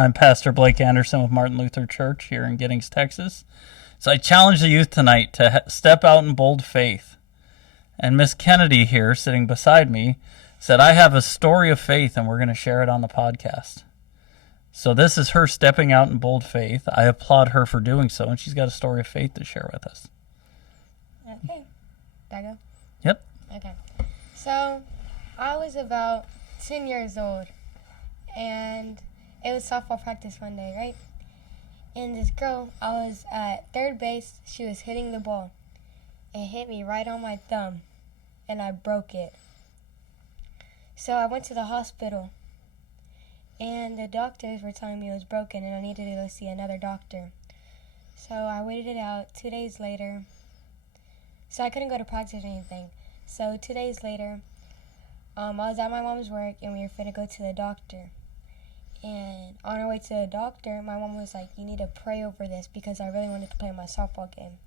I'm Pastor Blake Anderson with Martin Luther Church here in Giddings, Texas. So I challenge the youth tonight to step out in bold faith. And Miss Kennedy here, sitting beside me, said, I have a story of faith and we're going to share it on the podcast. So this is her stepping out in bold faith. I applaud her for doing so, and she's got a story of faith to share with us. Okay. Did I go? Yep. Okay. So I was about 10 years old, and it was softball practice one day, right? And this girl, I was at third base. She was hitting the ball. It hit me right on my thumb, and I broke it. So I went to the hospital, and the doctors were telling me it was broken, and I needed to go see another doctor. So I waited it out 2 days later. So I couldn't go to practice or anything. So 2 days later, I was at my mom's work, and we were finna go to the doctor. And on our way to the doctor, my mom was like, you need to pray over this, because I really wanted to play my softball game.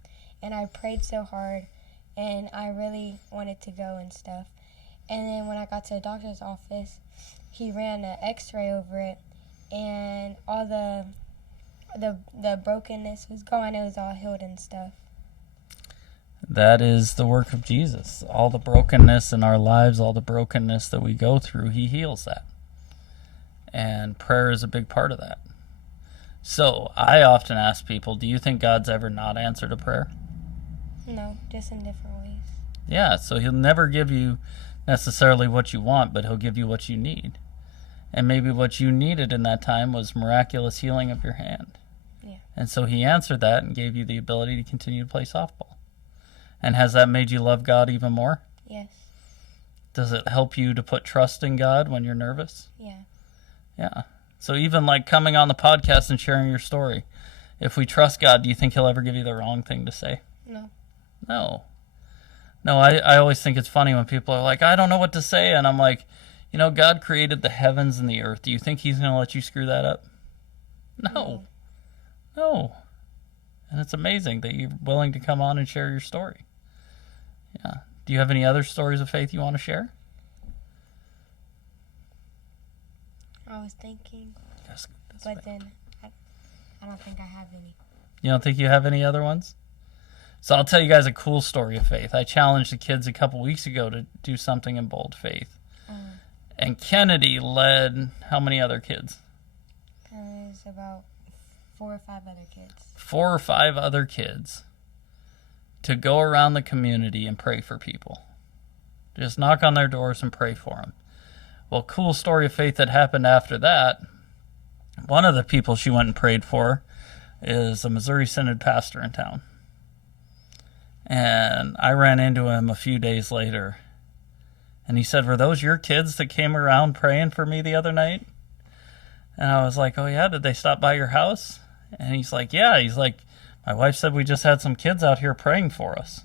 And I prayed so hard, and I really wanted to go and stuff. And then when I got to the doctor's office, he ran an x-ray over it, and all the brokenness was gone. It was all healed and stuff. That is the work of Jesus. All the brokenness in our lives, all the brokenness that we go through, he heals that. And prayer is a big part of that. So I often ask people, do you think God's ever not answered a prayer? No, just in different ways. Yeah, so he'll never give you necessarily what you want, but he'll give you what you need. And maybe what you needed in that time was miraculous healing of your hand. Yeah. And so he answered that and gave you the ability to continue to play softball. And has that made you love God even more? Yes. Does it help you to put trust in God when you're nervous? Yeah. Yeah. So even like coming on the podcast and sharing your story, if we trust God, do you think he'll ever give you the wrong thing to say? No. No, I always think it's funny when people are like, I don't know what to say. And I'm like, you know, God created the heavens and the earth. Do you think he's going to let you screw that up? No. And it's amazing that you're willing to come on and share your story. Yeah. Do you have any other stories of faith you want to share? I was thinking, Yes, but then I don't think I have any. You don't think you have any other ones? So I'll tell you guys a cool story of faith. I challenged the kids a couple weeks ago to do something in bold faith. And Kennedy led how many other kids? There was about 4 or 5 other kids. 4 or 5 other kids to go around the community and pray for people. Just knock on their doors and pray for them. Well, cool story of faith that happened after that. One of the people she went and prayed for is a Missouri Synod pastor in town. And I ran into him a few days later. And he said, were those your kids that came around praying for me the other night? And I was like, oh yeah, did they stop by your house? And he's like, yeah. He's like, my wife said we just had some kids out here praying for us.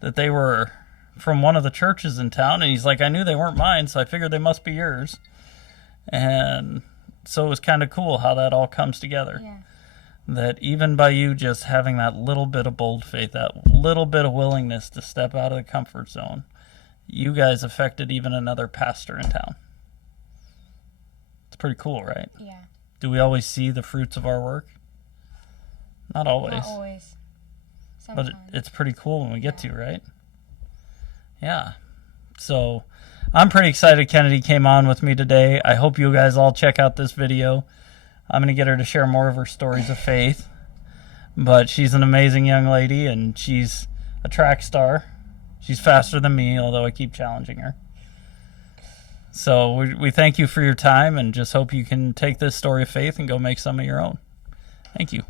That they were from one of the churches in town. And he's like, I knew they weren't mine, so I figured they must be yours. And so it was kind of cool how that all comes together. Yeah. That even by you just having that little bit of bold faith, that little bit of willingness to step out of the comfort zone, you guys affected even another pastor in town. It's pretty cool, right? Yeah. Do we always see the fruits of our work? Not always. Not always. Sometimes. But it's pretty cool when we get to, right? Yeah. So I'm pretty excited Kennedy came on with me today. I hope you guys all check out this video. I'm going to get her to share more of her stories of faith. But she's an amazing young lady, and she's a track star. She's faster than me, although I keep challenging her. So we thank you for your time, and just hope you can take this story of faith and go make some of your own. Thank you.